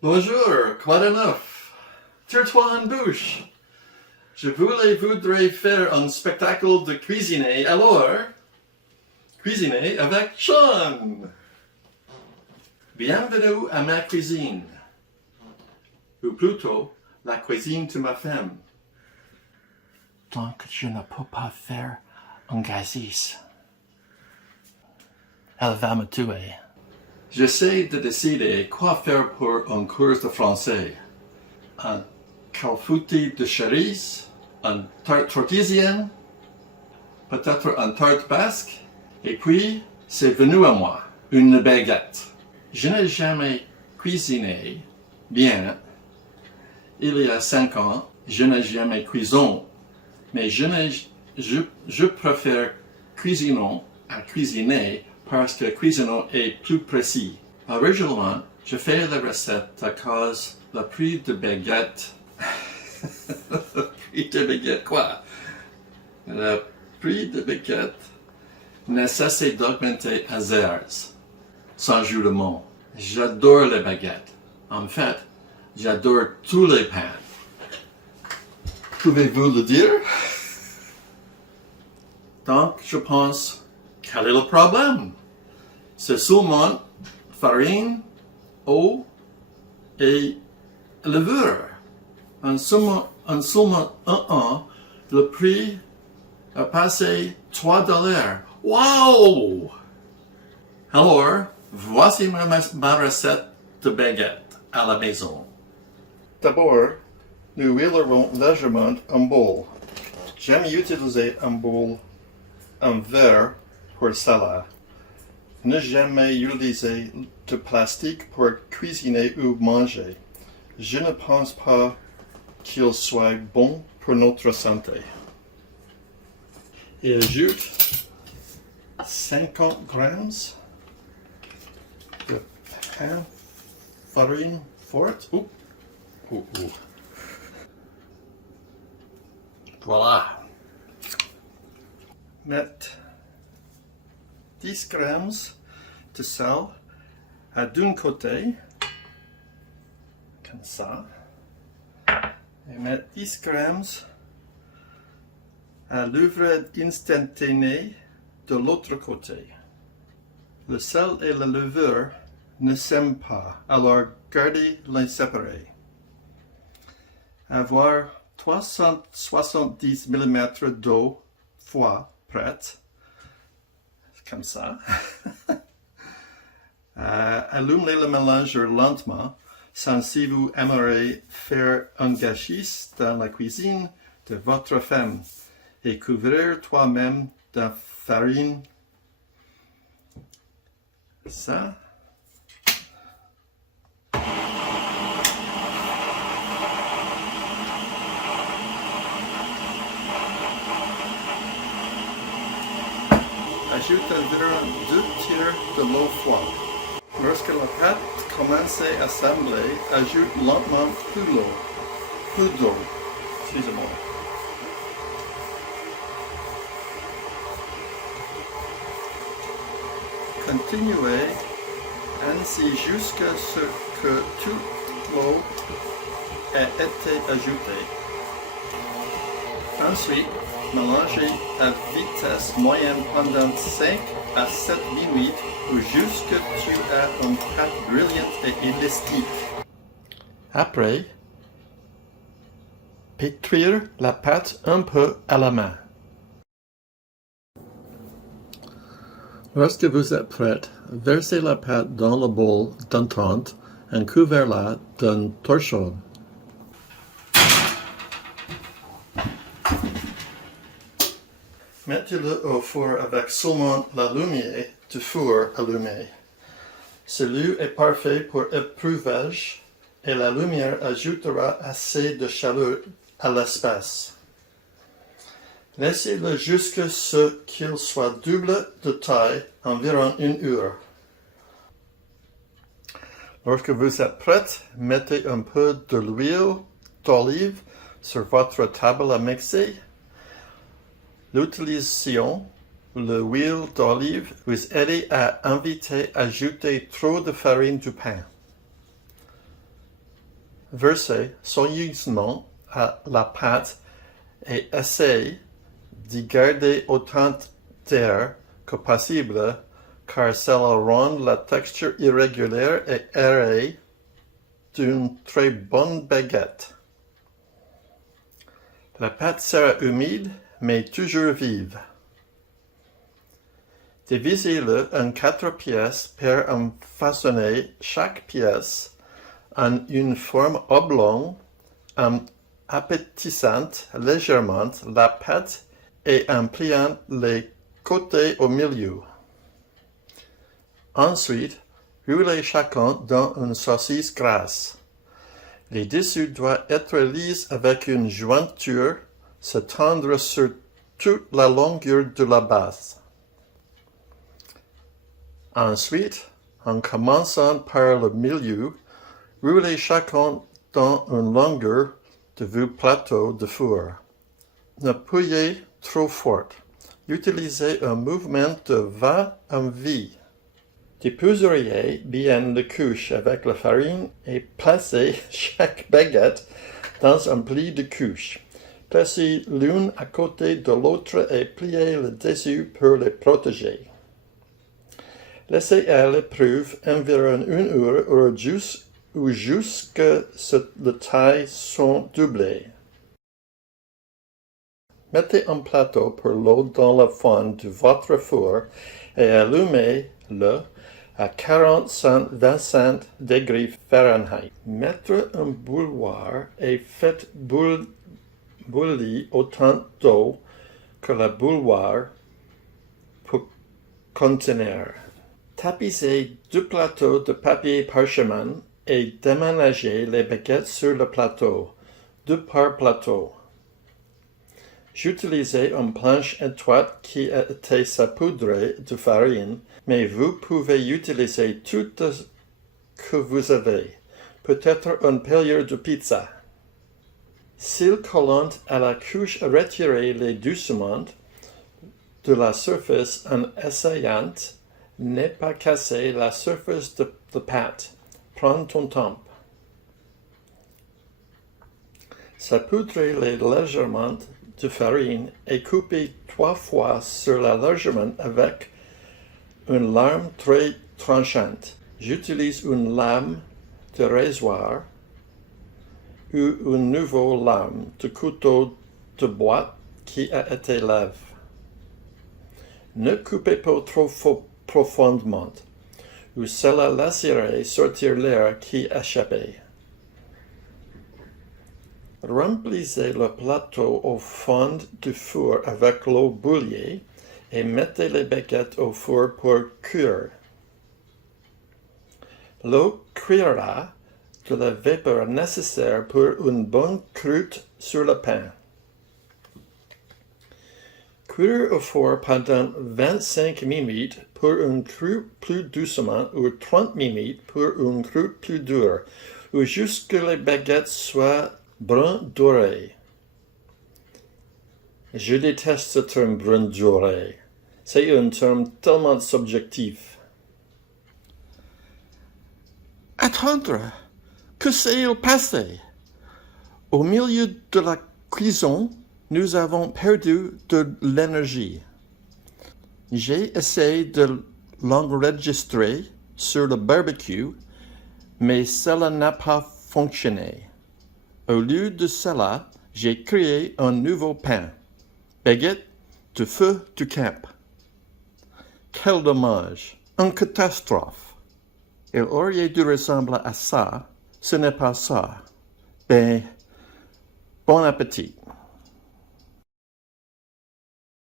Bonjour, quoi de neuf? Tire-toi en bouche. Voudrais faire un spectacle de cuisiner, alors cuisiner avec Sean. Bienvenue à ma cuisine, ou plutôt la cuisine de ma femme. Donc je ne peux pas faire un gazis. Elle va me tuer. J'essaie de décider quoi faire pour un cours de français. Un calfoutis de cerise, un tarte tortisienne, peut-être un tarte basque, et puis c'est venu à moi, une baguette. Je n'ai jamais cuisiné bien. Il y a 5 ans, je n'ai jamais cuisiné, mais je préfère cuisiner à cuisiner parce que cuisiner est plus précis. Originalement, je fais la recette à cause le prix de baguette. Le prix de baguette, quoi? Le prix de baguette ne cesse d'augmenter à zéro, sans jeu de mots. J'adore les baguettes. En fait, j'adore tous les pains. Pouvez-vous le dire? Donc, je pense, quel est le problème? C'est seulement farine, eau et levure. En seulement un an, le prix a passé $3. Wow! Alors, voici ma recette de baguette à la maison. D'abord, nous huilerons légèrement un bol. J'aime utiliser un bol en verre pour salade. Ne jamais utiliser de plastique pour cuisiner ou manger. Je ne pense pas qu'il soit bon pour notre santé. Et ajoute 50 grammes de pain farine forte. Voilà. Mettre 10 grammes de sel d'un côté, comme ça, et mettre 10 grammes à l'œuvre instantanée de l'autre côté. Le sel et la levure ne s'aiment pas, alors gardez-les séparés. Avoir 370 mm d'eau froide prête, comme ça. Allumez le mélangeur lentement, sans si vous aimeriez faire un gâchis dans la cuisine de votre femme et couvrir toi-même de farine. Ça. Ajoute environ 2 tiers de l'eau froide. Lorsque la pâte commence à assembler, ajoute lentement plus d'eau. Excusez-moi. Continuez ainsi jusqu'à ce que toute l'eau ait été ajoutée. Ensuite, mélangez à vitesse moyenne pendant 5 à 7 minutes ou jusqu'à ce que tu aies une pâte brillante et élastique. Après, pétrir la pâte un peu à la main. Lorsque vous êtes prête, versez la pâte dans le bol d'entente et couvrez-la d'un torchon. Mettez-le au four avec seulement la lumière du four allumée. Celui est parfait pour éprouvage et la lumière ajoutera assez de chaleur à l'espace. Laissez-le jusqu'à ce qu'il soit double de taille, environ 1 heure. Lorsque vous êtes prête, mettez un peu de l'huile d'olive sur votre table à mixer. L'utilisation de l'huile d'olive vous aide à éviter d'ajouter trop de farine du pain. Versez soigneusement à la pâte et essayez d'y garder autant d'air que possible car cela rend la texture irrégulière et aérée d'une très bonne baguette. La pâte sera humide mais toujours vive. Divisez-le en 4 pièces pour en façonner chaque pièce en une forme oblongue en appétissant légèrement la pâte et en pliant les côtés au milieu. Ensuite, roulez chacun dans une saucisse grasse. Les dessus doivent être lisses avec une jointure se tendre sur toute la longueur de la base. Ensuite, en commençant par le milieu, roulez chacun dans une longueur de vos plateaux de four. Ne pliez trop fort. Utilisez un mouvement de va-et-vient. Déposeriez bien la couche avec la farine et placez chaque baguette dans un pli de couche. Placez l'une à côté de l'autre et pliez le dessus pour les protéger. Laissez à l'épreuve environ 1 heure ou jusqu'à ce que les tailles sont doublées. Mettez un plateau pour l'eau dans le fond de votre four et allumez-le à 40-25 degrés Fahrenheit. Mettez un bouilloire et faites bouillir autant d'eau que le bouilloire peut contenir. Tapissez 2 plateaux de papier parchemin et déménagez les baguettes sur le plateau, 2 par plateau. J'utilisais une planche étroite qui a été saupoudrée de farine, mais vous pouvez utiliser tout ce que vous avez, peut-être un pilier de pizza. S'il collant à la couche, retirez-les doucement de la surface en essayant ne pas casser la surface de pâte. Prends ton temps. Saupoudrez-les légèrement de farine et coupez 3 fois sur l'allégement avec une lame très tranchante. J'utilise une lame de rasoir ou une nouvelle lame de couteau de bois qui a été lavé. Ne coupez pas trop profondément, ou cela laisserait sortir l'air qui échappait. Remplissez le plateau au fond du four avec l'eau bouillie et mettez les baguettes au four pour cuire. L'eau cuira de la vapeur nécessaire pour une bonne croûte sur le pain. Cuire au four pendant 25 minutes pour une croûte plus doucement ou 30 minutes pour une croûte plus dure, ou jusqu'à ce que les baguettes soient brun doré. Je déteste ce terme brun doré. C'est un terme tellement subjectif. Attendre, que s'est-il passé? Au milieu de la cuisson, nous avons perdu de l'énergie. J'ai essayé de l'enregistrer sur le barbecue, mais cela n'a pas fonctionné. Au lieu de cela, j'ai créé un nouveau pain. Baguette de feu du camp. Quel dommage! Une catastrophe! Il aurait dû ressembler à ça. Ce n'est pas ça. Ben, bon appétit!